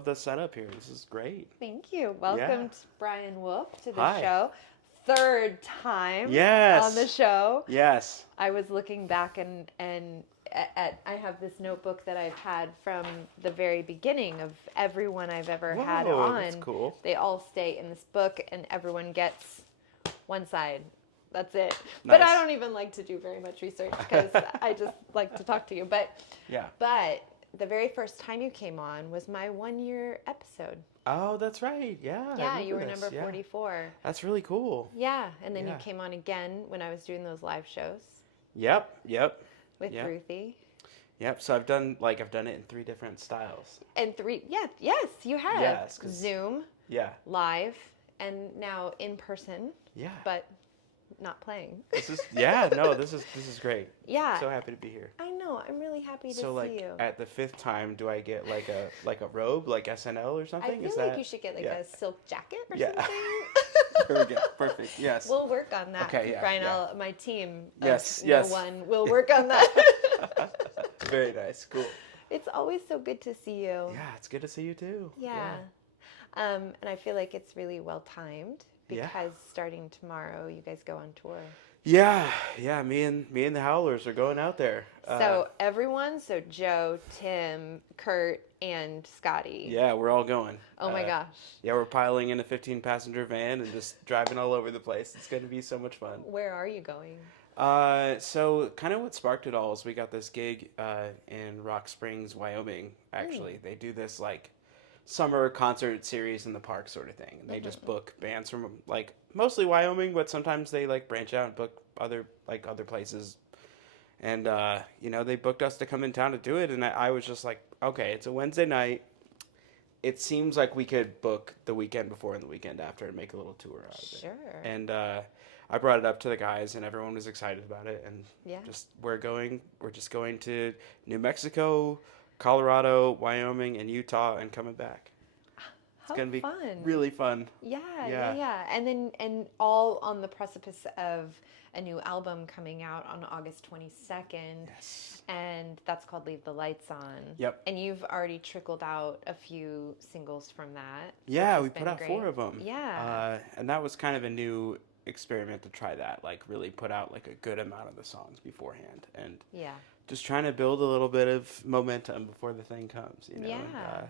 love the setup here. This is great. Thank you. Welcome, Brian Wolff, to the Hi. show. Third time Yes. on the show. Yes. I was looking back and I have this notebook that I've had from the very beginning of everyone I've ever had on. That's cool. They all stay in this book, and everyone gets one side. That's it. Nice. But I don't even like to do very much research because I just like to talk to you. But the very first time you came on was my 1-year episode. Oh, that's right. Yeah. Yeah, you were number 44. That's really cool. Yeah, and then you came on again when I was doing those live shows. Yep. With Ruthie. Yep. So I've done it in 3 different styles. And 3, yes, you have. Yes, Zoom. Yeah. Live, and now in person. Yeah. But not playing. This is great. Yeah. So happy to be here. I know. I'm really happy to see you. At the 5th time, do I get like a robe, like SNL or something? I feel like you should get a silk jacket or something. There we go. Perfect. Yes. We'll work on that. Okay. Yeah. Brian, my team. Yes. No one will work on that. Very nice. Cool. It's always so good to see you. Yeah, it's good to see you too. Yeah. And I feel like it's really well timed because starting tomorrow, you guys go on tour. Yeah. Me and the Howlers are going out there. So Joe, Tim, Kurt, and Scotty. Yeah, we're all going. Oh my gosh. Yeah, we're piling in a 15-passenger van and just driving all over the place. It's going to be so much fun. Where are you going? So kind of what sparked it all is we got this gig in Rock Springs, Wyoming. Actually, they do this like summer concert series in the park sort of thing. And they just book bands from like mostly Wyoming, but sometimes they like branch out and book other places. And they booked us to come in town to do it, and I was just like, okay, it's a Wednesday night. It seems like we could book the weekend before and the weekend after and make a little tour out of it. Sure. And I brought it up to the guys, and everyone was excited about it. And we're just going to New Mexico, Colorado, Wyoming, and Utah, and coming back. It's going to be really fun. Yeah. And all on the precipice of a new album coming out on August 22nd. Yes. And that's called Leave the Lights On. Yep. And you've already trickled out a few singles from that. Yeah, we put out 4 of them. Yeah. And that was kind of a new experiment to try that, like really put out like a good amount of the songs beforehand. And just trying to build a little bit of momentum before the thing comes, Yeah. And,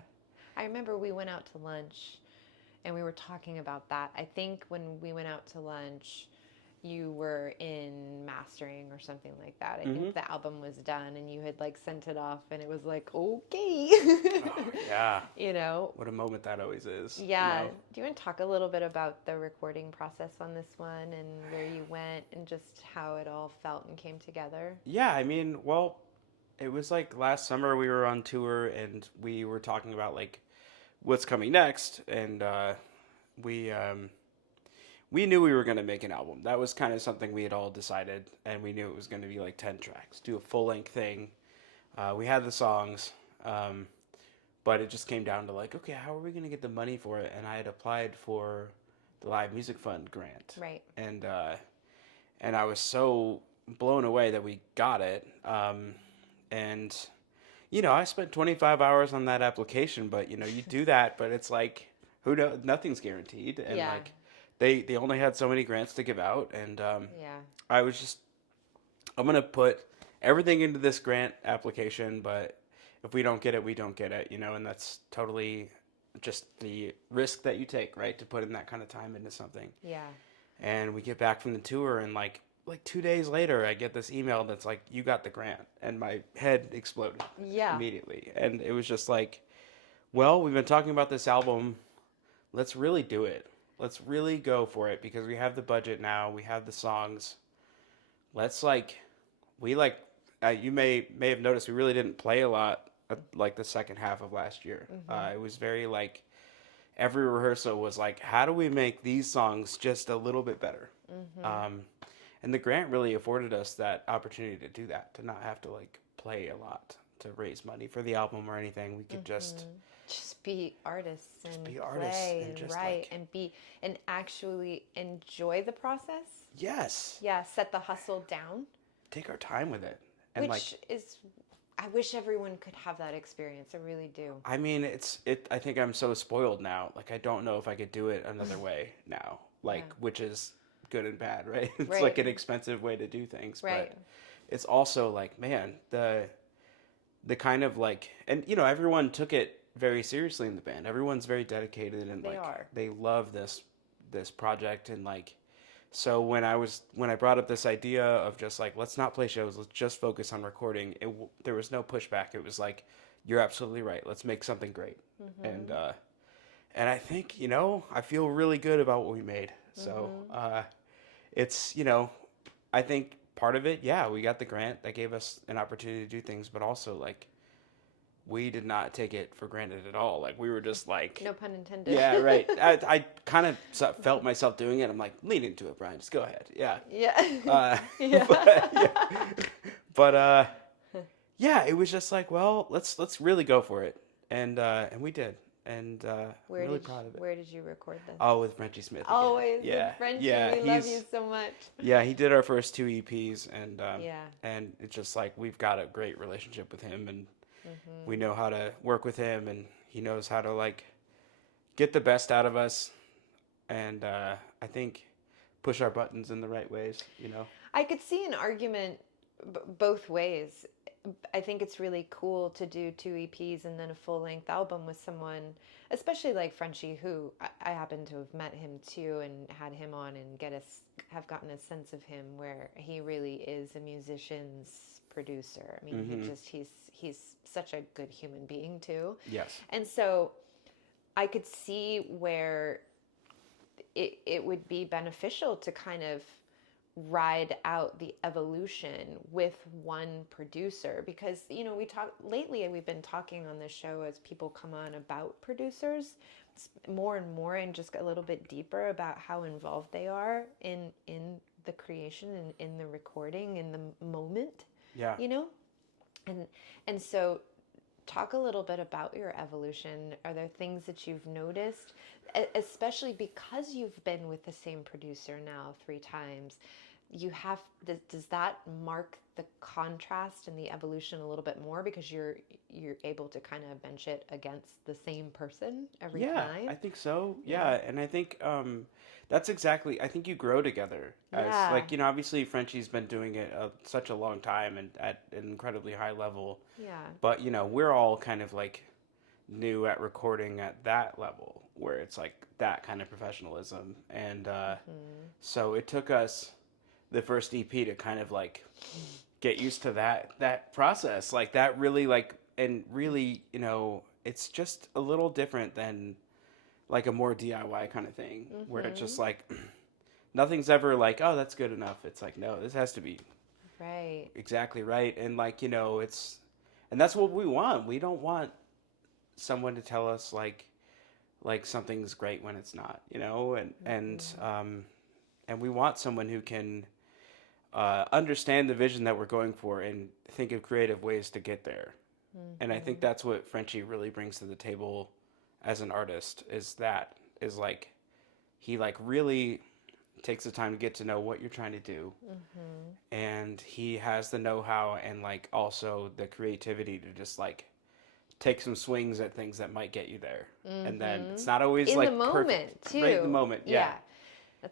I remember we went out to lunch and we were talking about that. I think when we went out to lunch, you were in mastering or something like that. I think the album was done and you had like sent it off and it was like, okay. What a moment that always is. Yeah. Do you want to talk a little bit about the recording process on this one and where you went and just how it all felt and came together? Yeah, I mean, well, it was like last summer we were on tour and we were talking about like what's coming next, and we knew we were going to make an album. That was kind of something we had all decided, and we knew it was going to be like 10 tracks, do a full-length thing. We had the songs, but it just came down to like, okay, how are we going to get the money for it? And I had applied for the Live Music Fund grant. Right. And I was so blown away that we got it. And I spent 25 hours on that application, but you do that, but it's like, who knows? Nothing's guaranteed. And like, they only had so many grants to give out. And, I was just, I'm going to put everything into this grant application, but if we don't get it, we don't get it, and that's totally just the risk that you take, right? To put in that kind of time into something. Yeah. And we get back from the tour and like 2 days later, I get this email that's like, you got the grant. And my head exploded immediately. And it was just like, well, we've been talking about this album. Let's really do it. Let's really go for it because we have the budget now. We have the songs. Let's you may have noticed we really didn't play a lot like the second half of last year. It was very like, every rehearsal was like, how do we make these songs just a little bit better? And the grant really afforded us that opportunity to do that, to not have to like play a lot to raise money for the album or anything. We could just be artists and play and write and actually enjoy the process. Yes. Yeah, set the hustle down. Take our time with it. And which is, I wish everyone could have that experience. I really do. I mean, I think I'm so spoiled now. Like, I don't know if I could do it another way now. Like, Yeah. which is good and bad, right? It's Right. like an expensive way to do things, Right. but it's also like, man, the kind of like, and you know, everyone took it very seriously in the band. Everyone's very dedicated and They like are. they love this project. And like, so when I brought up this idea of just like, let's not play shows, let's just focus on recording, there was no pushback. It was like, you're absolutely right, let's make something great. Mm-hmm. And I think, you know, I feel really good about what we made. So Mm-hmm. it's, you know, I think part of it, yeah, we got the grant that gave us an opportunity to do things, but also like we did not take it for granted at all. Like we were just like, No pun intended. yeah, right. I kind of felt myself doing it. I'm like, lean into it, Brian. Just go ahead. Yeah. Yeah. Yeah. But yeah, but yeah, it was just like, well, let's really go for it, and we did, and I'm really proud of it. Where did you record this? Oh, with Frenchie Smith. Again. Always Yeah, with Frenchie. yeah, We love you so much. Yeah, he did our first 2 EPs, Yeah. and it's just like we've got a great relationship with him, and Mm-hmm. we know how to work with him, and he knows how to like get the best out of us, and I think push our buttons in the right ways, you know. I could see an argument both ways. I think it's really cool to do 2 EPs and then a full-length album with someone, especially like Frenchie, who I happen to have met him too and had him on and have gotten a sense of him where he really is a musician's producer. I mean, Mm-hmm. he's such a good human being too. Yes. And so I could see where it would be beneficial to kind of ride out the evolution with one producer, because we've been talking on this show as people come on about producers more and more, and just a little bit deeper about how involved they are in the creation and in the recording, in the moment. Yeah. you know and so talk a little bit about your evolution. Are there things that you've noticed, especially because you've been with the same producer now 3 times? Does that mark the contrast and the evolution a little bit more because you're able to kind of bench it against the same person every time? I think so. Yeah, and I think that's exactly. I think you grow together. As Yeah. like, you know, obviously Frenchie's been doing it such a long time and at an incredibly high level. Yeah. But you know, we're all kind of like new at recording at that level where it's like that kind of professionalism, and so it took us the first EP to kind of like get used to that process, like that really like, and really, you know, it's just a little different than like a more DIY kind of thing where it's just like nothing's ever like, oh, that's good enough. It's like, no, this has to be Right. exactly right. And like, you know, and that's what we want. We don't want someone to tell us like something's great when it's not, you know, and we want someone who can understand the vision that we're going for and think of creative ways to get there. And I think that's what Frenchie really brings to the table as an artist, is like he like really takes the time to get to know what you're trying to do, and he has the know-how and like also the creativity to just like take some swings at things that might get you there, and then it's not always in like the moment perfect. too. Right in the moment. Yeah.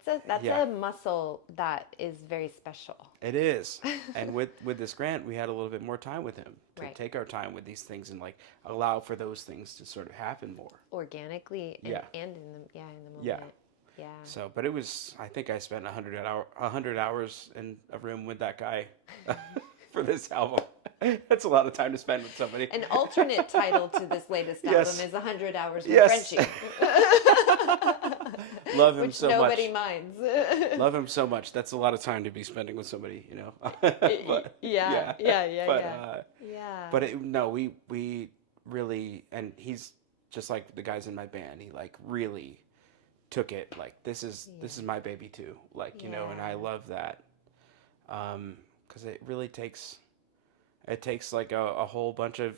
That's Yeah. a muscle that is very special. It is. And with this grant, we had a little bit more time with him to Right. take our time with these things and like allow for those things to sort of happen more. Organically and, Yeah. and in the moment. Yeah. Yeah. So, but it was, I think I spent 100 hours in a room with that guy for this album. That's a lot of time to spend with somebody. An alternate title to this latest Yes. album is 100 Hours with Yes. Frenchie. Love him Which so nobody much. minds. Love him so much. That's a lot of time to be spending with somebody, you know. But, Yeah. But, Yeah. But no, we really, and he's just like the guys in my band. He like really took it like this is my baby too. Like, you know, and I love that, because it really takes like a whole bunch of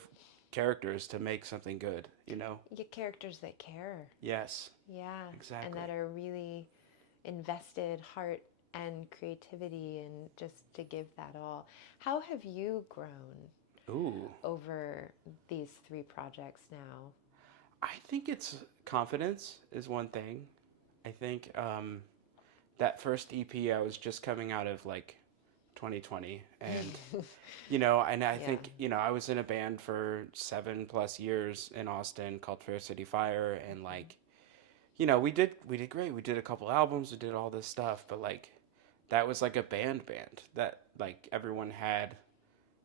characters to make something good. You know. You get characters that care. Yes. Yeah. Exactly. And that are really invested heart and creativity and just to give that all. How have you grown? Ooh. over these 3 projects now? I think it's confidence is one thing. I think that first EP, I was just coming out of like 2020, and and I Yeah. think I was in a band for 7+ years in Austin called Fair City Fire, and like we did great. We did a couple albums, we did all this stuff, but like that was like a band that like everyone had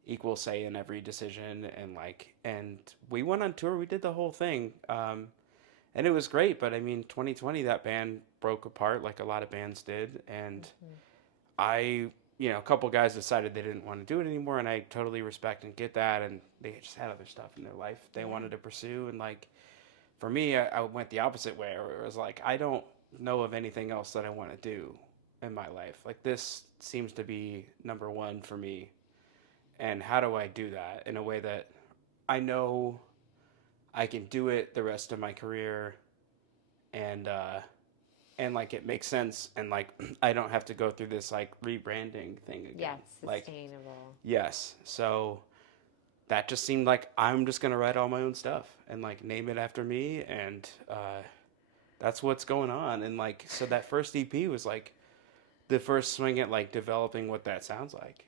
equal say in every decision, and we went on tour, we did the whole thing. And it was great, but I mean 2020 that band broke apart like a lot of bands did, and Mm-hmm. a couple guys decided they didn't want to do it anymore, and I totally respect and get that, and they just had other stuff in their life they Yeah. wanted to pursue, and like for me, I went the opposite way, where it was like I don't know of anything else that I want to do in my life. Like this seems to be number one for me, and how do I do that in a way that I know I can do it the rest of my career, and like it makes sense, and like I don't have to go through this like rebranding thing again. Yeah, Like sustainable. yes, so that just seemed like I'm just gonna write all my own stuff and like name it after me, and that's what's going on. And like so that first EP was like the first swing at like developing what that sounds like,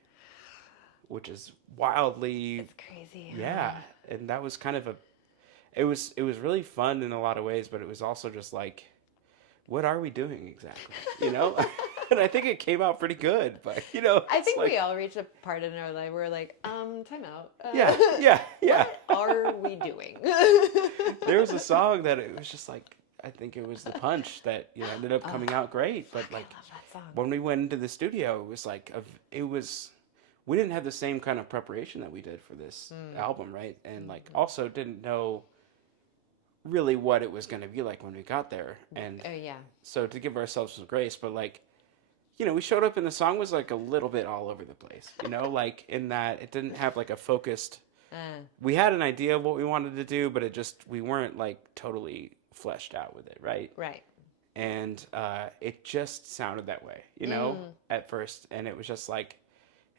which is wildly It's crazy, yeah. huh? And that was kind of a it was really fun in a lot of ways, but it was also just like what are we doing exactly? And I think it came out pretty good, but I it's think like we all reach a part in our life where we're like, time out. yeah, yeah, yeah. What are we doing? There was a song that it was just like I think it was the punch that ended up coming out great, but like I love that song. when we went into the studio, it was like we didn't have the same kind of preparation that we did for this album, right? And like also didn't know really what it was going to be like when we got there, and Oh yeah. so to give ourselves some grace, but like we showed up and the song was like a little bit all over the place, like in that it didn't have like a focused. We had an idea of what we wanted to do, but we weren't like totally fleshed out with it, right? Right. And it just sounded that way, at first, and it was just like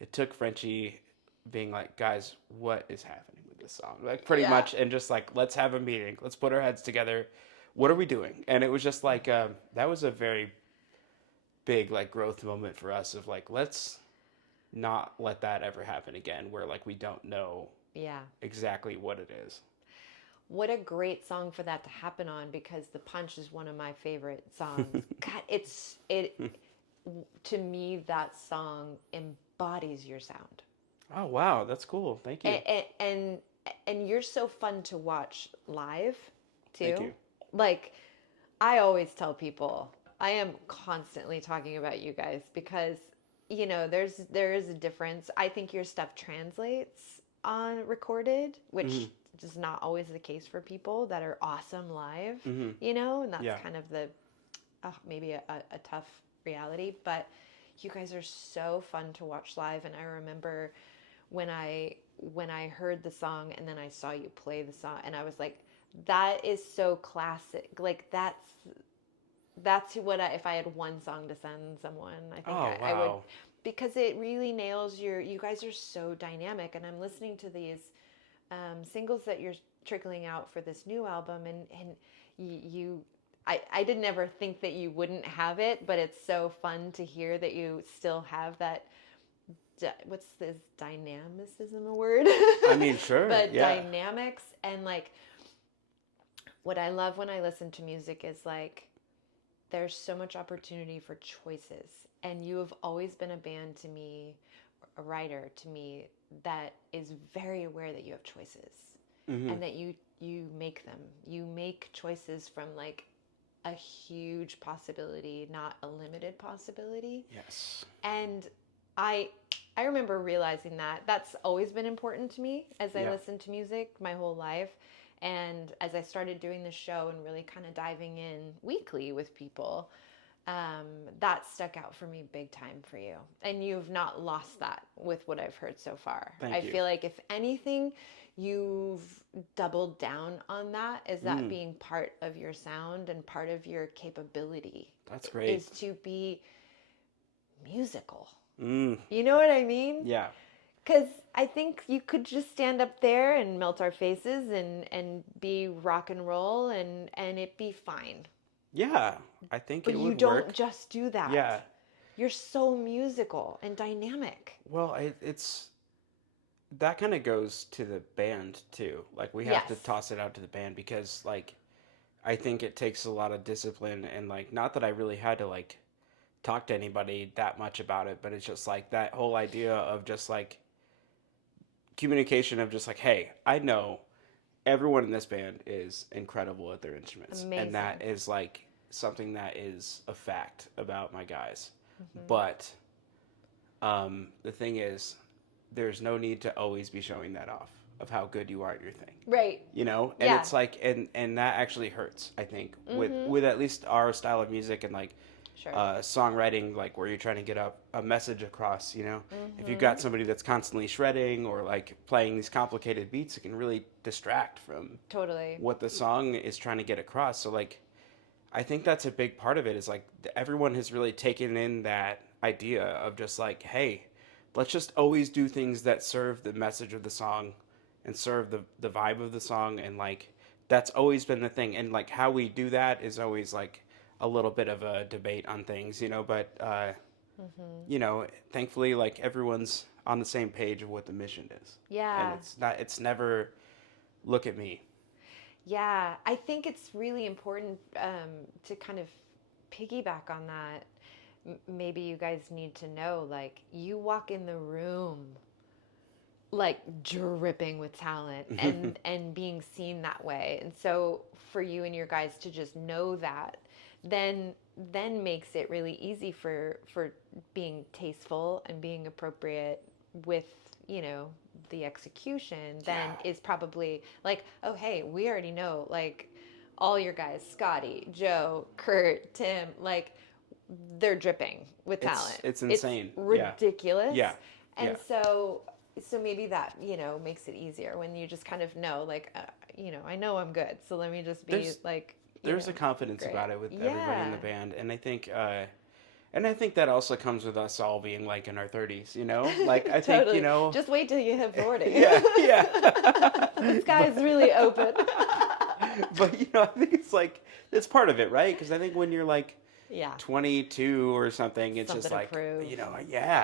it took Frenchie being like, guys, what is happening with this song? Like pretty Yeah. much, and just like let's have a meeting, let's put our heads together. What are we doing? And it was just like that was a very big like growth moment for us of like let's not let that ever happen again where like we don't know Yeah. exactly what it is. What a great song for that to happen on, because The Punch is one of my favorite songs. God, to me that song embodies your sound. Oh wow, that's cool. Thank you. And you're so fun to watch live too. Thank you. Like I always tell people, I am constantly talking about you guys because there is a difference. I think your stuff translates on recorded, which is not always the case for people that are awesome live, and that's kind of the maybe a tough reality. But you guys are so fun to watch live, and I remember when I heard the song and then I saw you play the song, and I was like, that is so classic. Like that's what if I had one song to send someone, I think I would, because it really nails you guys are so dynamic, and I'm listening to these singles that you're trickling out for this new album, and I didn't ever think that you wouldn't have it, but it's so fun to hear that you still have that. What's this, dynamicism a word? I mean, sure. But yeah. Dynamics, and like what I love when I listen to music is like there's so much opportunity for choices, and you have always been a band to me, a writer to me, that is very aware that you have choices, and that you make them. You make choices from like a huge possibility, not a limited possibility. Yes. And I remember realizing that that's always been important to me as I listen to music my whole life. And as I started doing the show and really kind of diving in weekly with people, that stuck out for me big time for you. And you've not lost that with what I've heard so far. Thank you. I feel like if anything, you've doubled down on that, is that being part of your sound and part of your capability. That's great. Is to be musical. Mm. You know what I mean? Yeah. Because I think you could just stand up there and melt our faces and be rock and roll and it be fine. Yeah, I think But it you would don't work. just do Yeah. that. You're so musical and dynamic. Well, it's that kind of goes to the band too. Like we have to Yes. toss it out to the band because like I think it takes a lot of discipline and like not that I really had to like talk to anybody that much about it, but it's just like that whole idea of just like communication of just like, hey, I know everyone in this band is incredible at their instruments, and Amazing. that is like something that is a fact about my guys. Mm-hmm. But the thing is, there's no need to always be showing that off of how good you are at your thing. Right. You know, and Yeah. it's like, and that actually hurts. I think Mm-hmm. with at least our style of music and like Sure. songwriting, like where you're trying to get a message across. You know, if you've Mm-hmm. got somebody that's constantly shredding or like playing these complicated beats, it can really distract from Totally. what the song is trying to get across. So like, I think that's a big part of it. Is like everyone has really taken in that idea of just like, hey, let's just always do things that serve the message of the song and serve the vibe of the song, and like that's always been the thing. And like how we do that is always like a little bit of a debate on things, you know, but you know, thankfully like everyone's on the same page of what the mission is. Yeah. And it's never look at me. Yeah, I think it's really important to kind of piggyback on that. Maybe you guys need to know, like, you walk in the room like dripping with talent and being seen that way. And so for you and your guys to just know that, then makes it really easy for being tasteful and being appropriate with, you know, the execution. Then is probably like, oh hey, we already know like all your guys, Scotty, Joe, Kurt, Tim, like they're dripping with talent. It's insane. It's ridiculous. Yeah. And so maybe that, you know, makes it easier when you just kind of know, like, you know, I know I'm good, so let me just be there's a confidence about it with everybody in the band, and I think that also comes with us all being like in our 30s, you know, like I think you know, just wait till you hit 40. yeah. This guy's really open. But you know, I think it's part of it, right? Because I think when you're like 22 or something, it's just like you know,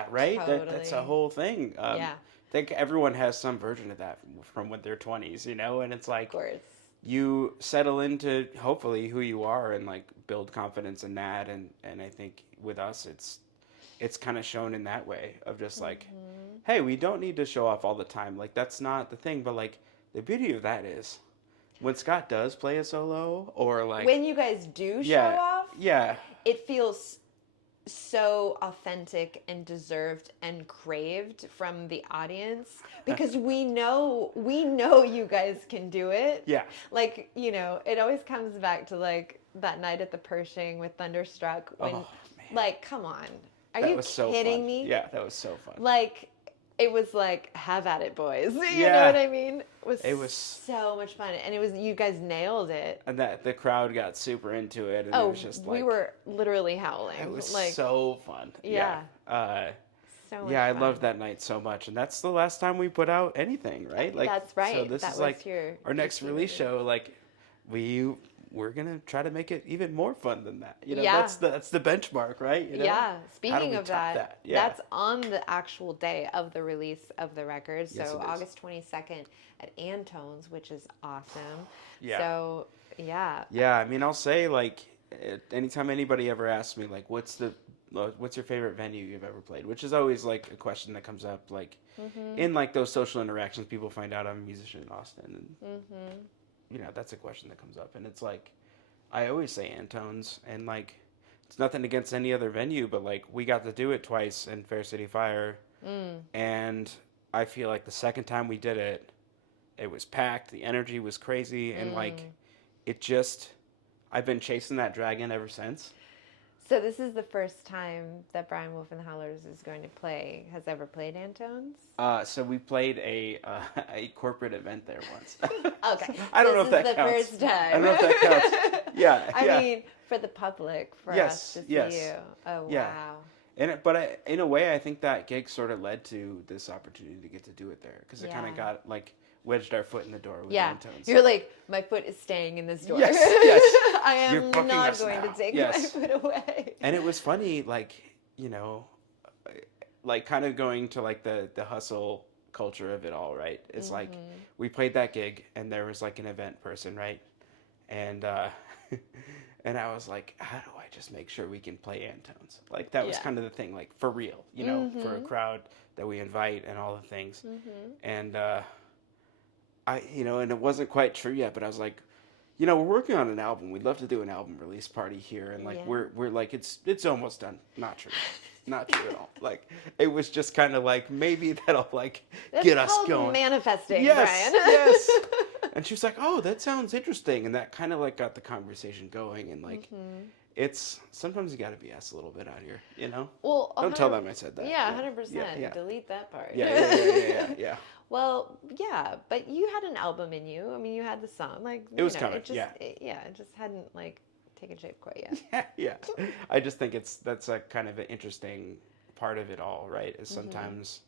right. Totally. That's a whole thing. Yeah. I think everyone has some version of that from when they're 20s, you know, and it's like of course. You settle into hopefully who you are and like build confidence in that, and I think with us it's kind of shown in that way of just like, hey, we don't need to show off all the time, like that's not the thing, but like the beauty of that is when Scott does play a solo or like when you guys do show off, it feels so authentic and deserved and craved from the audience because we know you guys can do it. Yeah. Like, you know, it always comes back to like that night at the Pershing with Thunderstruck when like, come on. Are you kidding me? Yeah, that was so fun. Like, it was like, have at it, boys. You know what I mean? It was so much fun. And it was, you guys nailed it. And that the crowd got super into it. And it was just like, we were literally howling. It was like, so fun. Yeah. So much fun. I loved that night so much. And that's the last time we put out anything, right? Like, that's right. So this is like our next release show. Like, we're gonna try to make it even more fun than that. You know, that's the benchmark, right? You know? Yeah. Speaking of that, Yeah. that's on the actual day of the release of the record. Yes, so August 22nd at Antone's, which is awesome. Yeah. So yeah. Yeah, I mean, I'll say like, anytime anybody ever asks me like, what's your favorite venue you've ever played? Which is always like a question that comes up like in like those social interactions. People find out I'm a musician in Austin, and you know, that's a question that comes up, and it's like, I always say Antone's, and like, it's nothing against any other venue, but like, we got to do it twice in Fair City Fire, and I feel like the second time we did it, it was packed, the energy was crazy, and like, it just, I've been chasing that dragon ever since. So this is the first time that Brian Wolff and The Howlers is going to play. Has ever played Antone's? So we played a corporate event there once. Okay. I don't know if that counts. This is the first time. I don't know if that counts. Yeah. I mean, for the public, for us to see you. Oh, yeah. wow. But in a way, I think that gig sort of led to this opportunity to get to do it there because it kind Yeah. of got like wedged our foot in the door with Yeah. Antone's. You're like, my foot is staying in this door. Yes, yes. I You're am booking not us going now. to take Yes. my foot away. And it was funny, like, you know, like kind of going to like the hustle culture of it all, right? It's like we played that gig and there was like an event person, right? And and I was like, how do I just make sure we can play Antone's? Like that was Yeah. kind of the thing, like for real, you know, for a crowd that we invite and all the things. And and it wasn't quite true yet, but I was like, you know, we're working on an album. We'd love to do an album release party here, and like Yeah. we're like it's almost done. Not true, not true at all. Like it was just kind of like maybe that'll like That's get us called going. manifesting, Yes, Brian. yes. And she was like, "Oh, that sounds interesting," and that kind of like got the conversation going. And like, it's sometimes you got to BS a little bit out here, you know. Well, Don't tell them I said that. Yeah, 100%. Yeah. Delete that part. Yeah. Well, yeah, but you had an album in you. I mean, you had the song. Like It was know, coming. It just, it just hadn't like taken shape quite yet. Yeah. I just think that's a kind of an interesting part of it all, right? Is sometimes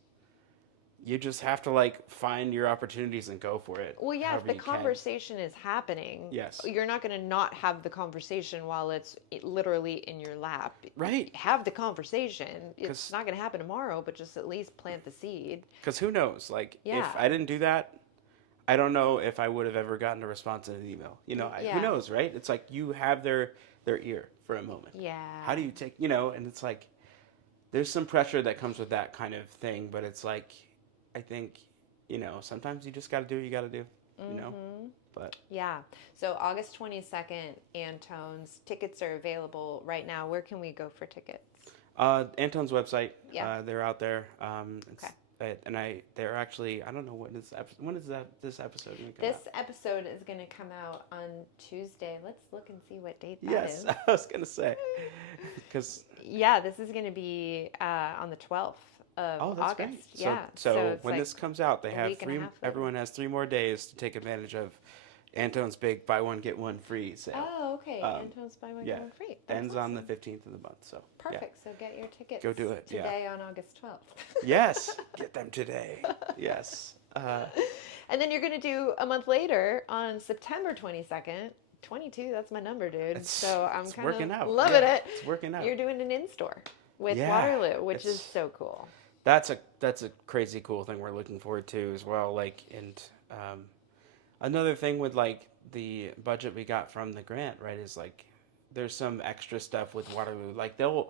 you just have to like find your opportunities and go for it. Well, yeah, if however the you can. conversation is happening, Yes. you're not going to not have the conversation while it's literally in your lap. Right. Have the conversation. 'Cause- It's not going to happen tomorrow, but just at least plant the seed. Because who knows? Like, Yeah. if I didn't do that, I don't know if I would have ever gotten a response in an email. You know, Yeah. who knows, right? It's like you have their ear for a moment. Yeah. How do you take, and it's like, there's some pressure that comes with that kind of thing, but it's like, I think, sometimes you just got to do what you got to do, but. Yeah. So August 22nd, Antone's tickets are available right now. Where can we go for tickets? Antone's website, Yeah. they're out there. Okay. They're actually, I don't know when is this episode going to come This out? episode is going to come out on Tuesday. Let's look and see what date that Yes, is. I was going to say, because. Yeah, this is going to be on the 12th of That's August. great. Yeah. So it's when like this comes out, they a have week and a half later. everyone has 3 more days to take advantage of Antone's big buy one get one free sale. Oh, okay. Antone's buy one, get one free. That's Ends on the awesome. 15th of the month. So Perfect. So get your tickets. Go do it, yeah. Today on August 12th. Yes, get them today. Yes. And then you're going to do a month later on September 22nd. 22, that's my number, dude. So I'm kind working of out. loving Yeah, it. It's working out. You're doing an in-store with Yeah, Waterloo, which is it's- so cool. That's a crazy cool thing we're looking forward to as well. Like, and another thing with like the budget we got from the grant, right, is like there's some extra stuff with Waterloo. Like they'll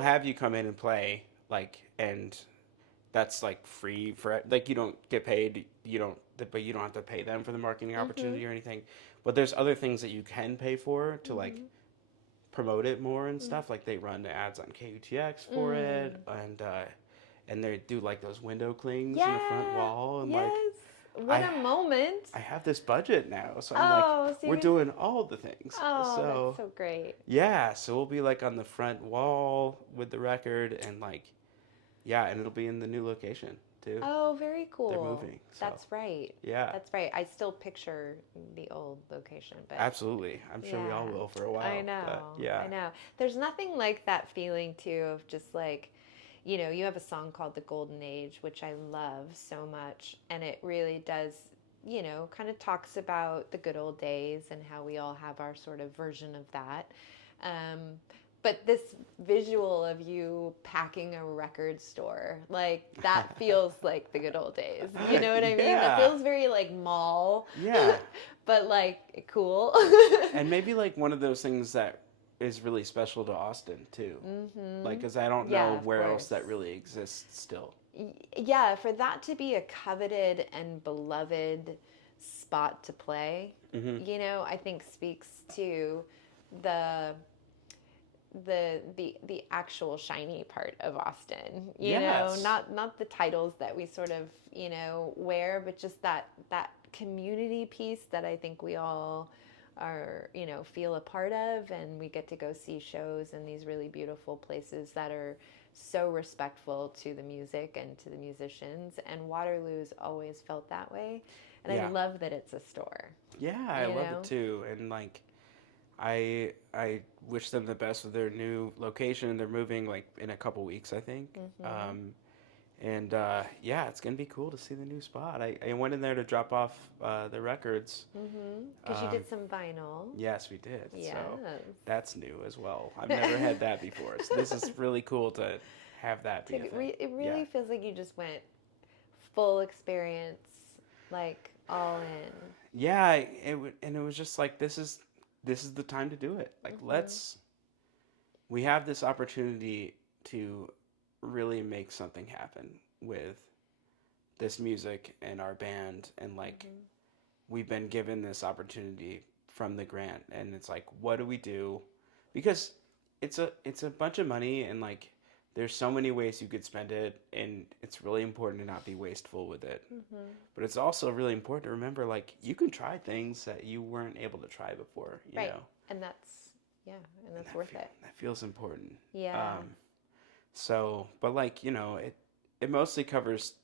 have you come in and play, like, and that's like free for, like, you don't get paid, but you don't have to pay them for the marketing opportunity or anything. But there's other things that you can pay for to like promote it more and stuff. Like they run ads on KUTX for it, and they do like those window clings in the front wall, and like What a moment. I have this budget now, so I'm Oh, like, so we're you're- doing all the things. Oh, so that's so great. yeah, so we'll be like on the front wall with the record, and like, yeah, and it'll be in the new location too. Oh, very cool. They're moving, so. That's right. Yeah. That's right. I still picture the old location, but Absolutely, I'm sure we all Yeah. will for a while. I know. but yeah. I know. There's nothing like that feeling too of just like, you have a song called The Golden Age, which I love so much, and it really does, kind of talks about the good old days and how we all have our sort of version of that. But this visual of you packing a record store, like that feels like the good old days. You know what I mean? That Yeah. feels very like mall, Yeah. but like cool. And maybe like one of those things that is really special to Austin too. Like, because I don't Yeah, know of where else course. that really exists still. Yeah, for that to be a coveted and beloved spot to play, I think speaks to the actual shiny part of Austin. You Yes. know, not the titles that we sort of, wear, but just that community piece that I think we all are, feel a part of, and we get to go see shows in these really beautiful places that are so respectful to the music and to the musicians, and Waterloo's always felt that way, and Yeah. I love that it's a store. Yeah, I You love know? it too. And like, I wish them the best with their new location. They're moving like in a couple weeks, I think. Mm-hmm. And yeah, it's gonna be cool to see the new spot. I went in there to drop off the records. Mm-hmm. Because you Um, did some vinyl. yes, we did. Yes. So that's new as well. I've never had that before. So this is really cool to have that be a thing. It Yeah. really feels like you just went full experience, like all in. Yeah, and it was just like this is the time to do it. Like Mm-hmm. we have this opportunity to really make something happen with this music and our band, and like Mm-hmm. we've been given this opportunity from the grant, and it's like, what do we do? Because it's a bunch of money, and like there's so many ways you could spend it, and it's really important to not be wasteful with it. Mm-hmm. But it's also really important to remember, like, you can try things that you weren't able to try before, you Right. know. And that's, yeah, and that's that worth it. That feels important. Yeah. So, but like, you know, it mostly covers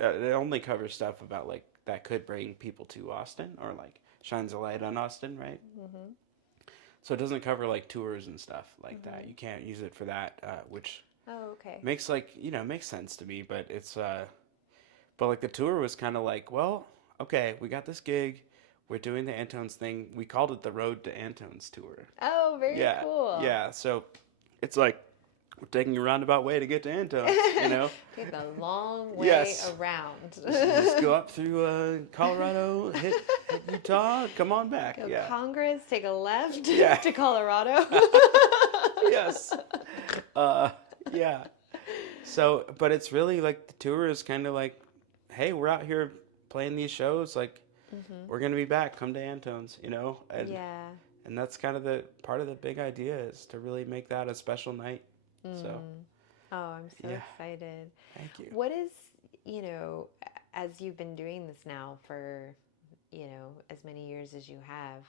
it only covers stuff about like that could bring people to Austin, or like shines a light on Austin, right? Mm-hmm. So it doesn't cover like tours and stuff like that. Mm-hmm. You can't use it for that, which Oh, okay. makes like, you know, makes sense to me. But it's but like the tour was kind of like, well, okay, we got this gig, we're doing the Antone's thing. We called it the Road to Antone's tour. Oh, very Yeah, cool. yeah. So it's like we're taking a roundabout way to get to Antone's, you know. Take the long way Yes. around. Just go up through Colorado, hit Utah, come on back. Go Yeah. Congress, take a left Yeah. to Colorado. Yes. Yeah. So, but it's really like the tour is kind of like, hey, we're out here playing these shows. Like, Mm-hmm. we're gonna be back. Come to Antone's, you know. Yeah. And that's kind of the part of the big idea, is to really make that a special night. So, Mm. Oh, I'm so Yeah. excited. thank you. What is, as you've been doing this now for, as many years as you have,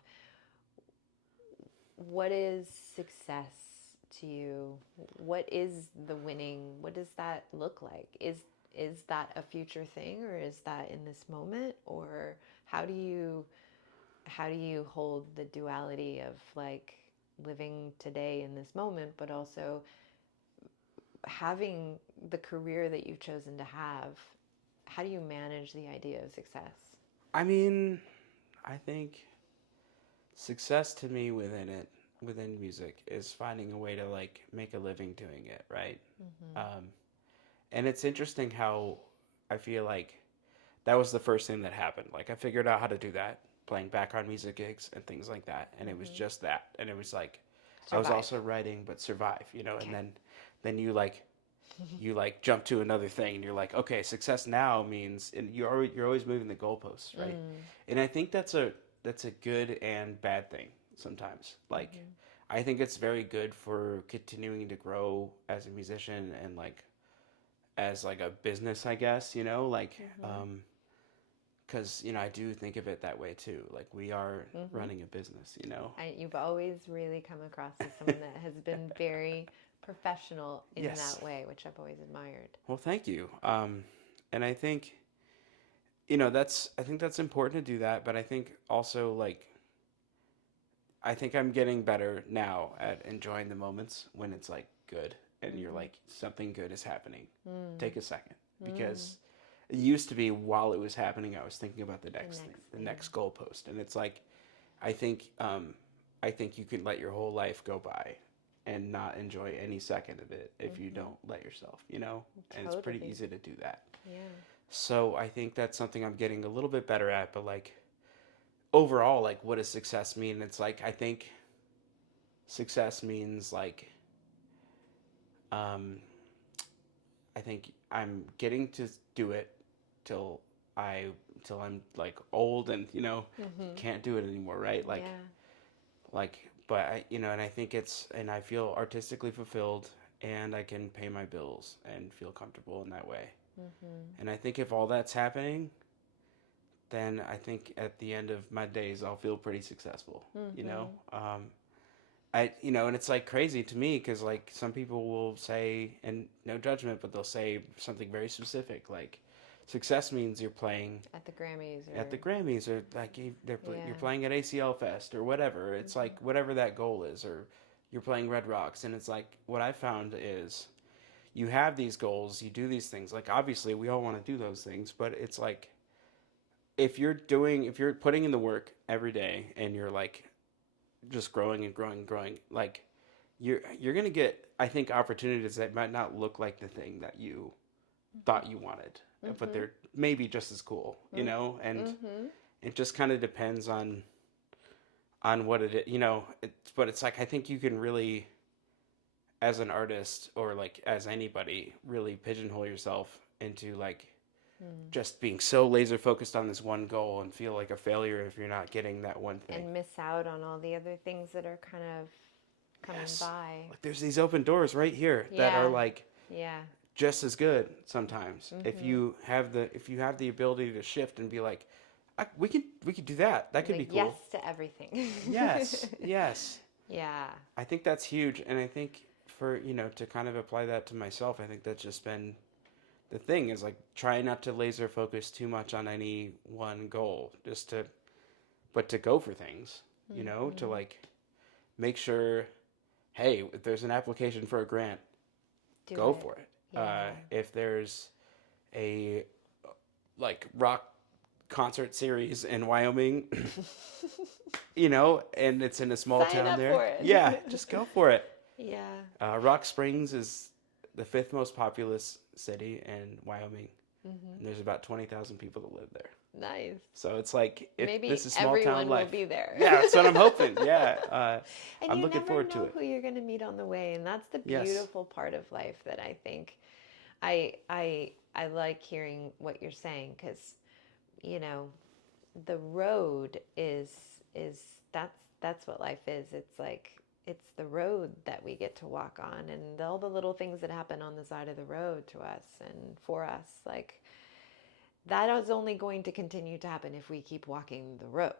what is success to you? What is the winning? What does that look like? Is that a future thing, or is that in this moment, or how do you hold the duality of like living today in this moment, but also having the career that you've chosen to have? How do you manage the idea of success? I mean, I think success to me within music is finding a way to like make a living doing it, right? Mm-hmm. Um, and it's interesting how I feel like that was the first thing that happened. Like I figured out how to do that, playing background music gigs and things like that, and it was Mm-hmm. just that. And it was like I was Survive. also writing, but survive, you know. Okay. And then you like jump to another thing, and you're like, okay, success now means, and you're always moving the goalposts, right? Mm. And I think that's a good and bad thing sometimes. Like Mm-hmm. I think it's very good for continuing to grow as a musician, and like as like a business, I guess, you know, like Mm-hmm. because you know, I do think of it that way too. Like we are Mm-hmm. running a business, you know. You've always really come across as someone that has been very professional in Yes. that way, which I've always admired. Well, thank you. And I think, you know, I think that's important to do that, but I think also like I think I'm getting better now at enjoying the moments when it's like good, and you're like, something good is happening. Mm. Take a second, because it used to be while it was happening, I was thinking about the next thing, the thing. next goalpost, and it's like, I think you can let your whole life go by and not enjoy any second of it if you don't let yourself, you know. And it's pretty Totally. easy to do that. Yeah. So I think that's something I'm getting a little bit better at. But like overall, like what does success mean? It's like I think success means like um, I think I'm getting to do it till I'm like old and you know Mm-hmm. can't do it anymore, right? Like Yeah. but I, you know, and I think and I feel artistically fulfilled, and I can pay my bills and feel comfortable in that way. Mm-hmm. And I think if all that's happening, then I think at the end of my days I'll feel pretty successful. You know, you know, and it's like crazy to me because like some people will say, and no judgment, but they'll say something very specific, like success means you're playing At the Grammys at the or Grammys, or like you're yeah. playing at ACL Fest or whatever. It's like whatever that goal is, or you're playing Red Rocks. And it's like what I found is you have these goals, you do these things. Like obviously we all want to do those things, but it's like if you're putting in the work every day and you're like just growing and growing and growing, like you're gonna get, I think, opportunities that might not look like the thing that you thought you wanted, but they're maybe just as cool, you know. And it just kind of depends on what it is, you know. But it's like I think you can really, as an artist or like as anybody, really pigeonhole yourself into like just being so laser focused on this one goal and feel like a failure if you're not getting that one thing. And miss out on all the other things that are kind of coming by. Like there's these open doors right here that are like just as good sometimes. If you have the ability to shift and be like, we could do that. That could be cool. Yes to everything. Yes. Yes. Yeah. I think that's huge, and I think for, you know, to kind of apply that to myself, I think that's just been the thing, is like try not to laser focus too much on any one goal, but to go for things, you know, to like make sure, hey, if there's an application for a grant, go for it. Yeah. If there's a like rock concert series in Wyoming, you know, and it's in a small Sign town up there, for it. yeah, just go for it. Yeah. Rock Springs is the 5th most populous city in Wyoming. And there's about 20,000 people that live there. Nice. So it's like, Maybe this is small everyone town life. will be there. Yeah, that's what I'm hoping. Yeah. And I'm you looking never forward to know it. who you're going to meet on the way, and that's the Yes. beautiful part of life that I think I like hearing what you're saying, because, you know, the road is that's what life is. It's like it's the road that we get to walk on, and all the little things that happen on the side of the road to us and for us, like that is only going to continue to happen if we keep walking the road.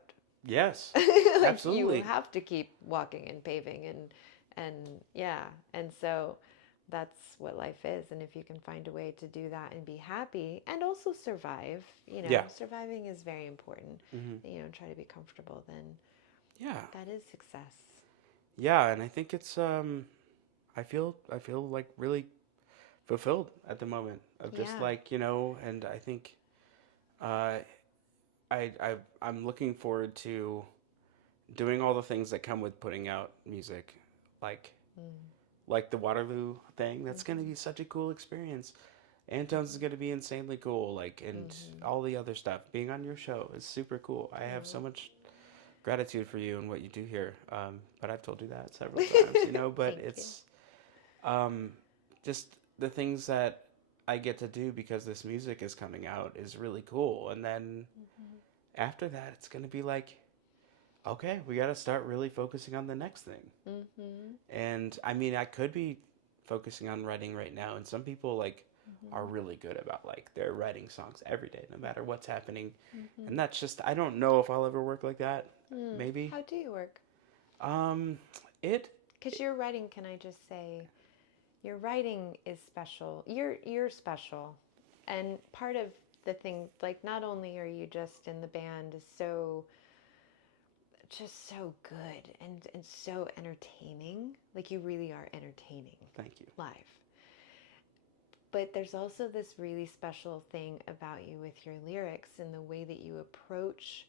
Yes, Like absolutely. you have to keep walking and paving and yeah. And so that's what life is. And if you can find a way to do that and be happy and also survive, you know, Yeah. surviving is very important. You know, try to be comfortable, then Yeah. that is success. Yeah, and I think it's I feel like really fulfilled at the moment of just Yeah. like, you know, and I think uh I'm looking forward to doing all the things that come with putting out music, like the Waterloo thing. That's going to be such a cool experience. Antone's is going to be insanely cool, like, and all the other stuff. Being on your show is super cool. I have so much gratitude for you and what you do here. But I've told you that several times, you know, but Thank it's just the things that I get to do because this music is coming out is really cool. And then after that, it's going to be like, okay, we got to start really focusing on the next thing. And I mean, I could be focusing on writing right now, and some people like are really good about like they're writing songs every day, no matter what's happening. And that's just, I don't know if I'll ever work like that. Maybe. How do you work? It Because your writing, can I just say, your writing is special. You're special. And part of the thing, like, not only are you just in the band is just so good and so entertaining. Like, you really are entertaining. Thank you. Live. But there's also this really special thing about you with your lyrics and the way that you approach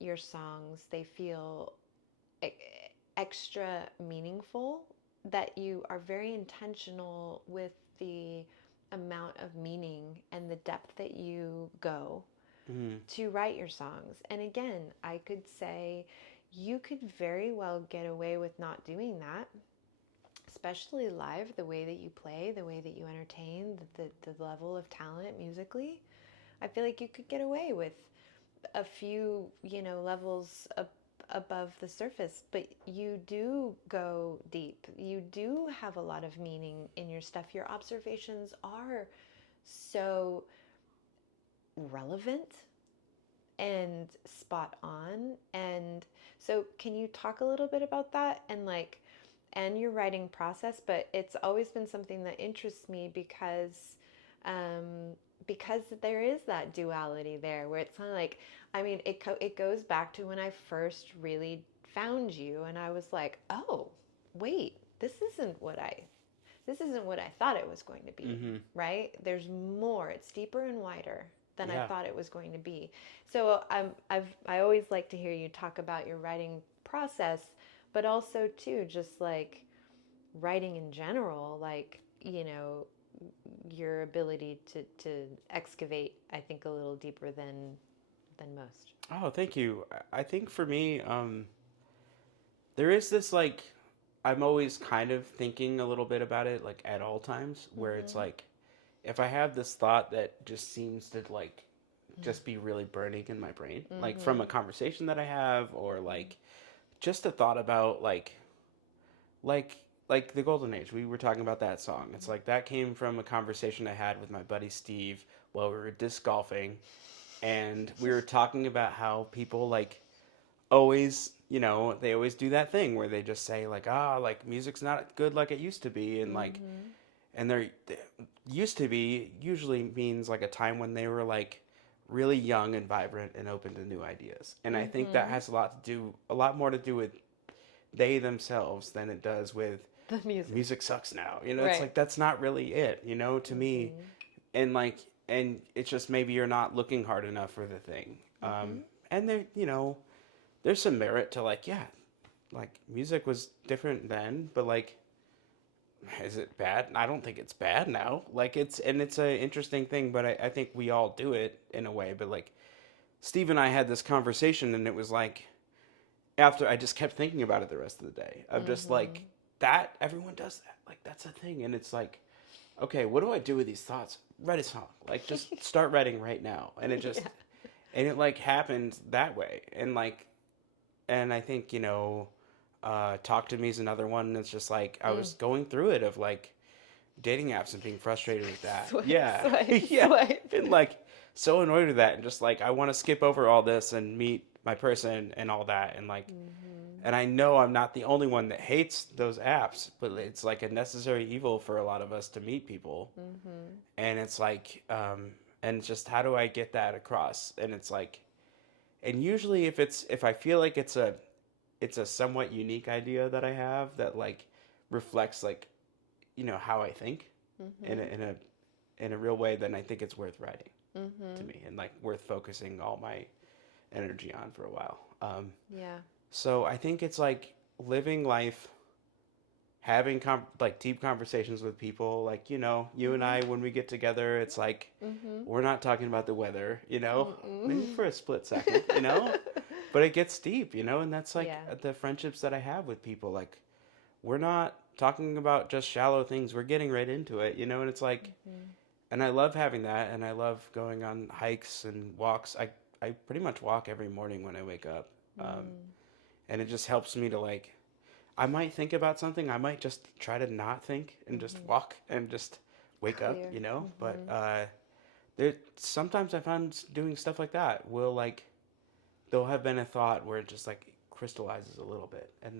your songs. They feel extra meaningful, that you are very intentional with the amount of meaning and the depth that you go to write your songs. And again, I could say you could very well get away with not doing that, especially live, the way that you play, the way that you entertain, the level of talent musically. I feel like you could get away with a few, you know, levels above the surface, but you do go deep. You do have a lot of meaning in your stuff. Your observations are so relevant and spot on. And so can you talk a little bit about that and your writing process? But it's always been something that interests me because because there is that duality there where it's kind of like, I mean, it goes back to when I first really found you, and I was like, oh, wait, this isn't what I thought it was going to be, Mm-hmm. right? There's more. It's deeper and wider than I Yeah. thought it was going to be. So I always like to hear you talk about your writing process, but also too, just like writing in general, like, your ability to excavate, I think, a little deeper than most. Oh, thank you. I think for me, there is this like, I'm always kind of thinking a little bit about it, like at all times, where it's Mm-hmm. like, if I have this thought that just seems to like just be really burning in my brain, like from Mm-hmm. a conversation that I have, or like just a thought about like like the golden age, we were talking about that song. It's like that came from a conversation I had with my buddy Steve while we were disc golfing, and we were talking about how people like always, they always do that thing where they just say like, like music's not good like it used to be, and like, Mm-hmm. and there used to be usually means like a time when they were like really young and vibrant and open to new ideas. And I think that Mm-hmm. has a lot more to do with they themselves than it does with The music. music sucks now. It's Right. like that's not really it, to me. Mm-hmm. And like, and it's just maybe you're not looking hard enough for the thing. Mm-hmm. And there, there's some merit to like, yeah, like music was different then, but like, is it bad? I don't think it's bad now. Like it's a interesting thing, but I think we all do it in a way. But like Steve and I had this conversation, and it was like after I just kept thinking about it the rest of the day of just Mm-hmm. like that everyone does that, like that's a thing, and it's like, okay, what do I do with these thoughts? Write a song, like just start writing right now, and it just Yeah. and it like happened that way, and like, and I think Talk to Me is another one that's just like I Mm. was going through it of like dating apps and being frustrated with that. Swipe, Yeah. swipe, Yeah. swipe. And like so annoyed with that, and just like I want to skip over all this and meet my person and all that, and like, Mm-hmm. and I know I'm not the only one that hates those apps, but it's like a necessary evil for a lot of us to meet people. Mm-hmm. And it's like and just how do I get that across? And it's like, and usually if I feel like it's a somewhat unique idea that I have that like reflects like how I think in a, Mm-hmm. in a in a real way, then I think it's worth writing to Mm-hmm. me, and like worth focusing all my energy on for a while. Yeah. So I think it's like living life, having like deep conversations with people, like you and Mm-hmm. I when we get together, it's like Mm-hmm. we're not talking about the weather, maybe Mm-mm. for a split second, but it gets deep, and that's like Yeah. the friendships that I have with people, like we're not talking about just shallow things, we're getting right into it, and it's like, Mm-hmm. and I love having that, and I love going on hikes and walks. I pretty much walk every morning when I wake up, Mm. and it just helps me to like, I might think about something, I might just try to not think and just Mm-hmm. walk and just wake up, Clear. but Mm-hmm. there sometimes I found doing stuff like that will like, there'll have been a thought where it just like crystallizes a little bit, and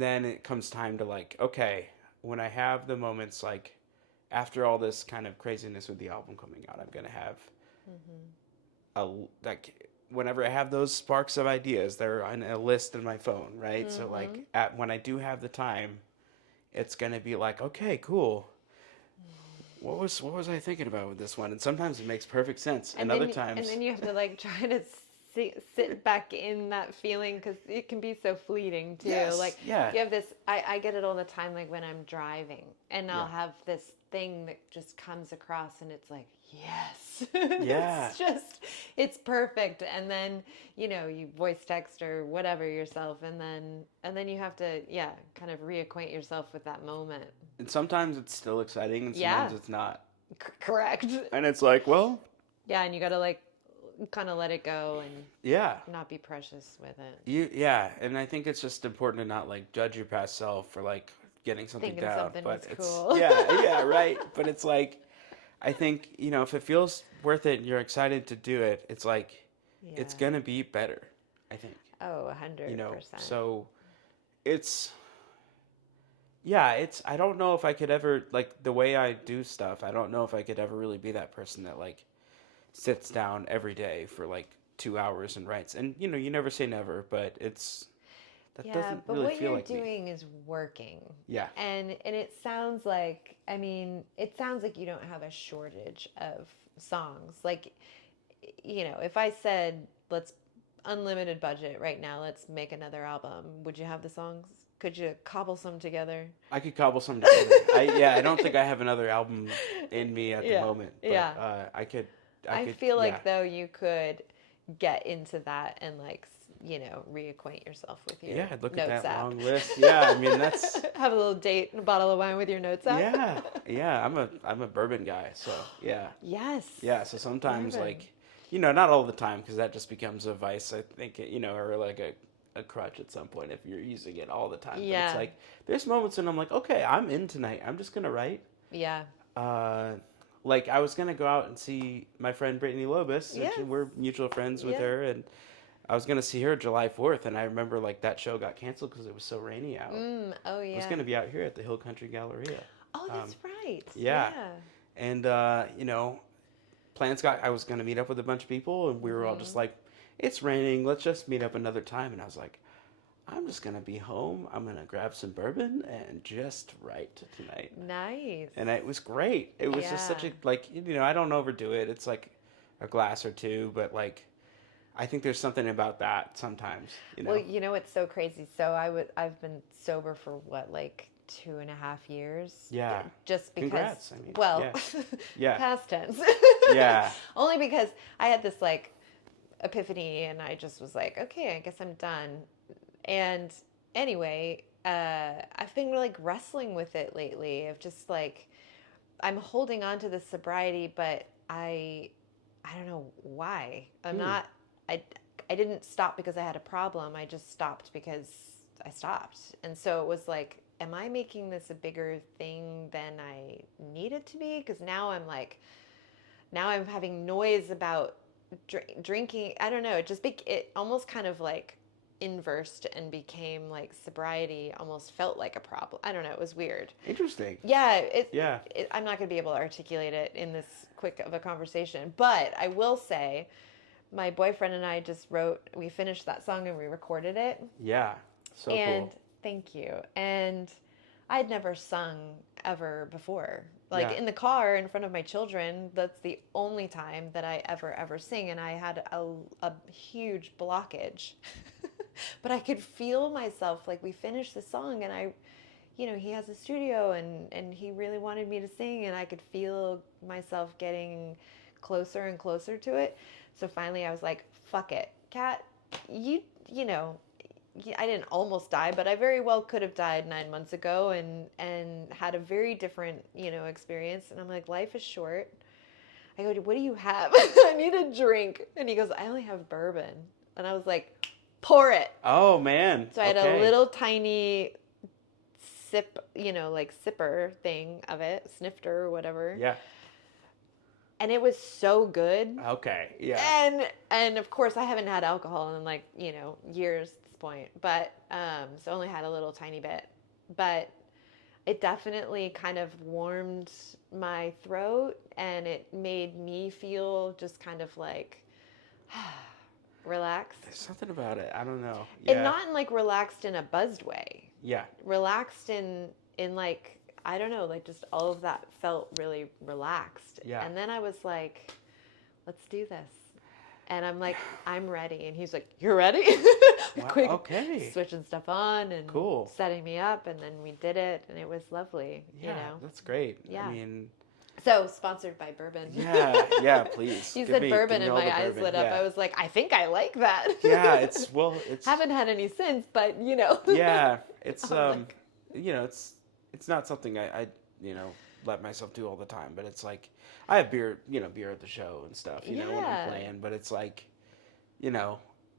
then it comes time to like, okay, when I have the moments like after all this kind of craziness with the album coming out, I'm gonna have Mm-hmm. a like whenever I have those sparks of ideas, they're on a list in my phone, right? So Mm-hmm. like at when I do have the time, it's gonna be like, okay, cool. What was I thinking about with this one? And sometimes it makes perfect sense, and other And times, then you have to like try to sit back in that feeling because it can be so fleeting too. yes, Like yeah, you have this, I get it all the time. Like when I'm driving and I'll yeah, have this thing that just comes across and it's like, yes, yeah. it's perfect. And then, you voice text or whatever yourself. And then you have to, yeah, kind of reacquaint yourself with that moment. And sometimes it's still exciting, and Yeah, sometimes it's not. correct. And it's like, well, Yeah. And you got to like kind of let it go and yeah, not be precious with it. yeah, and I think it's just important to not like judge your past self for like getting something Thinking down, something but was it's cool. yeah, right. But it's like, I think if it feels worth it and you're excited to do it, it's like it's Yeah. gonna be better. I think Oh, 100%. so it's yeah, I don't know if I could ever, like, the way I do stuff, I don't know if I could ever really be that person that, like, sits down every day for, like, 2 hours and writes. And, you never say never, but that Yeah, doesn't but really what feel you're like me. doing is working. Yeah. And it sounds like, I mean, it sounds like you don't have a shortage of songs. Like, if I said, let's unlimited budget right now, let's make another album, would you have the songs? Could you cobble some together? I could cobble some together. I don't think I have another album in me at the Yeah. moment, but Yeah. I I could, feel yeah. like though you could get into that and like reacquaint yourself with your Yeah, I'd look at notes that app. long list. Yeah, I mean that's Have a little date and a bottle of wine with your notes app. yeah, yeah. I'm a bourbon guy, so yeah, Yes. yeah. So sometimes Bourbon. like, not all the time because that just becomes a vice. I think or like a crutch at some point if you're using it all the time. But Yeah. it's like there's moments when I'm like, okay, I'm in tonight. I'm just gonna write. Yeah. Uh, like I was gonna go out and see my friend Brittany Lobus. Yes. We're mutual friends with Yeah. her, and I was gonna see her July 4th, and I remember like that show got canceled because it was so rainy out. Oh I was yeah. gonna be out here at the Hill Country Galleria. Oh, that's right. Yeah. And I was gonna meet up with a bunch of people, and we were all just like, "It's raining. Let's just meet up another time." And I was like, "I'm just gonna be home. I'm gonna grab some bourbon and just write tonight." Nice. And it was great. It was just such Yeah. a like I don't overdo it. It's like a glass or two, but like I think there's something about that sometimes. Well, it's so crazy. So I've been sober for what, like 2.5 years. Yeah. Just because. Congrats. I mean, well, yeah. Yeah. past tense. Yeah. Only because I had this like epiphany, and I just was like, okay, I guess I'm done. And anyway, I've been like wrestling with it lately. Of just like I'm holding on to the sobriety, but I don't know why. I'm not. I didn't stop because I had a problem. I just stopped because I stopped. And so it was like, am I making this a bigger thing than I need it to be? Because now I'm having noise about drinking. I don't know. It almost kind of like inversed and became like sobriety almost felt like a problem. I don't know. It was weird. Interesting. Yeah. Yeah. I'm not going to be able to articulate it in this quick of a conversation, but I will say, my boyfriend and I we finished that song and we recorded it. Yeah. So and cool. Thank you. And I'd never sung ever before. Like Yeah. in the car in front of my children, that's the only time that I ever sing. And I had a huge blockage. But I could feel myself, like we finished the song and he has a studio and he really wanted me to sing, and I could feel myself getting closer and closer to it. So finally I was like, fuck it, Kat, I didn't almost die, but I very well could have died 9 months ago and had a very different, experience. And I'm like, life is short. I go, what do you have? I need a drink. And he goes, I only have bourbon. And I was like, pour it. Oh man. So I had a little tiny sip, like sipper thing of it, snifter or whatever. Yeah. And it was so good. Okay. Yeah. And of course I haven't had alcohol in like, years at this point. But so I only had a little tiny bit. But it definitely kind of warmed my throat, and it made me feel just kind of like relaxed. There's something about it. I don't know. Yeah. And not in like relaxed in a buzzed way. Yeah. Relaxed in like, I don't know, like just all of that felt really relaxed. Yeah. And then I was like, let's do this. And I'm like, I'm ready. And he's like, you're ready? Wow, Quick, okay. switching stuff on and Cool. setting me up. And then we did it, and it was lovely. Yeah, that's great. Yeah. I mean, so sponsored by bourbon. yeah, please. You Give said me bourbon, and all my the eyes bourbon. lit up. Yeah. I was like, I think I like that. Yeah, it's Haven't had any since, but Yeah, it's I'm it's not something I let myself do all the time, but it's like I have beer at the show and stuff, when I'm playing, but it's like,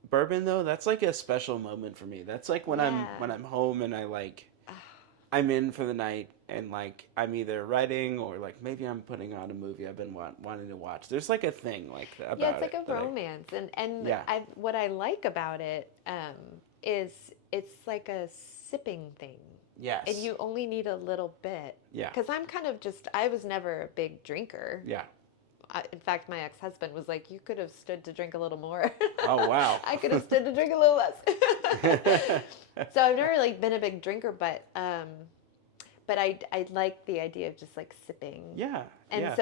bourbon though, that's like a special moment for me. That's like when I'm home and I'm in for the night, and like I'm either writing or like maybe I'm putting on a movie I've been wanting to watch. There's like a thing like about it. Yeah, it's like a romance, and Yeah. what I like about it is it's like a sipping thing. Yes. And you only need a little bit. Yeah. Because I'm kind of I was never a big drinker. Yeah. In fact, my ex-husband was like, you could have stood to drink a little more. Oh, wow. I could have stood to drink a little less. So I've never like been a big drinker, but I like the idea of just like sipping. Yeah. And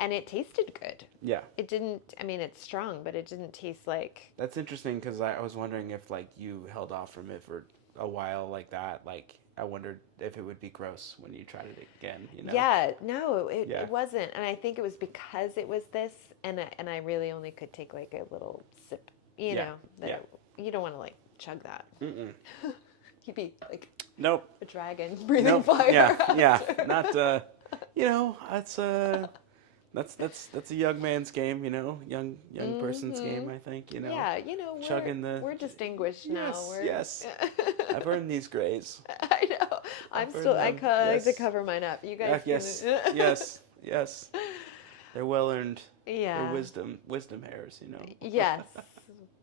and it tasted good. Yeah. It didn't, I mean, it's strong, but it didn't taste like. That's interesting because I was wondering if like you held off from it for a while like that. Like I wondered if it would be gross when you tried it again, you know? Yeah, no, it wasn't. And I think it was because it was this, and I really only could take like a little sip, you know. You don't want to like chug that. Mm-mm. You'd be like nope. a dragon breathing fire. Yeah, not, you know, that's a young man's game, you know, young person's game, I think, you know. Yeah, you know, we're distinguished now. Yes. I've earned these grays. I know. I like to cover mine up. You guys. Yes. They're well earned. Yeah. They're wisdom hairs, you know. Yes.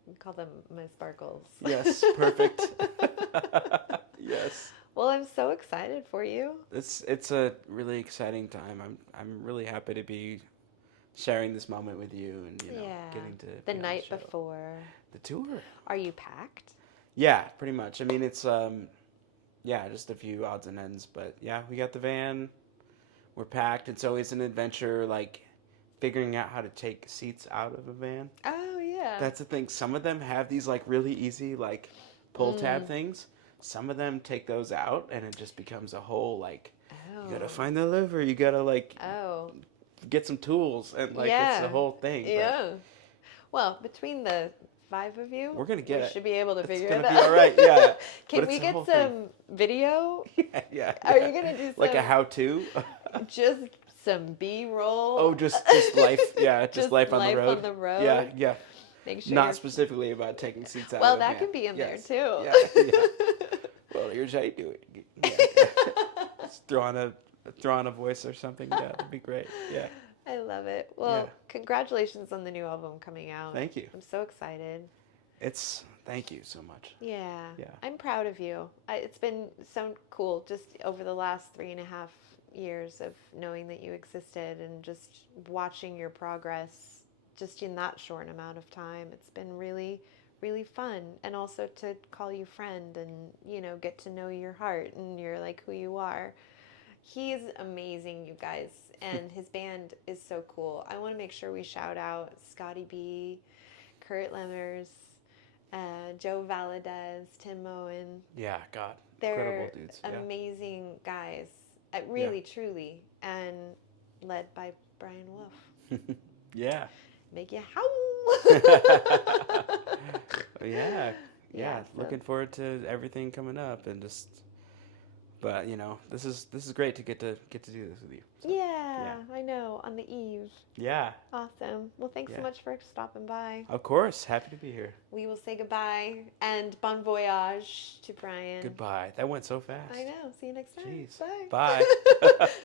We call them my sparkles. Yes, perfect. Yes. Well, I'm so excited for you. It's a really exciting time. I'm really happy to be sharing this moment with you and getting to the night before the tour. Are you packed? Yeah, pretty much. I mean, it's just a few odds and ends, but yeah, we got the van. We're packed. It's always an adventure, like figuring out how to take seats out of a van. Oh yeah. That's the thing. Some of them have these like really easy like pull tab things. Some of them take those out, and it just becomes a whole like. You gotta find the lever. You gotta like. Get some tools, and like it's the whole thing. Yeah. Well, between the 5 of you, we're gonna get it. Should be able to figure it out. It's gonna be all right. Yeah. Can we get some video? Yeah. Are you gonna do some, like a how-to? Just some B-roll. Oh, just life. Yeah, just life on the road. On the road. Yeah. Make sure. Not specifically about taking seats out. Well, that can be in there too. Yeah. Well, here's how you do it. Yeah. Just throw on a voice or something. Yeah, that'd be great. Yeah. I love it. Well, congratulations on the new album coming out. Thank you. I'm so excited. Thank you so much. Yeah. Yeah. I'm proud of you. It's been so cool just over the last 3.5 years of knowing that you existed and just watching your progress just in that short amount of time. It's been really, really fun. And also to call you friend and, you know, get to know your heart and you're like who you are. He's amazing, you guys, and his band is so cool. I want to make sure we shout out Scotty B, Kurt Lammers, Joe Valadez, Tim Moen. Yeah, God, they're incredible dudes. Amazing guys, really, truly, and led by Brian Wolff. Yeah. Make you howl. Yeah. Looking forward to everything coming up and just. But you know, this is great to get to do this with you. So, yeah, I know. On the eve. Yeah. Awesome. Well, thanks so much for stopping by. Of course, happy to be here. We will say goodbye and bon voyage to Brian. Goodbye. That went so fast. I know. See you next time. Jeez. Bye. Bye.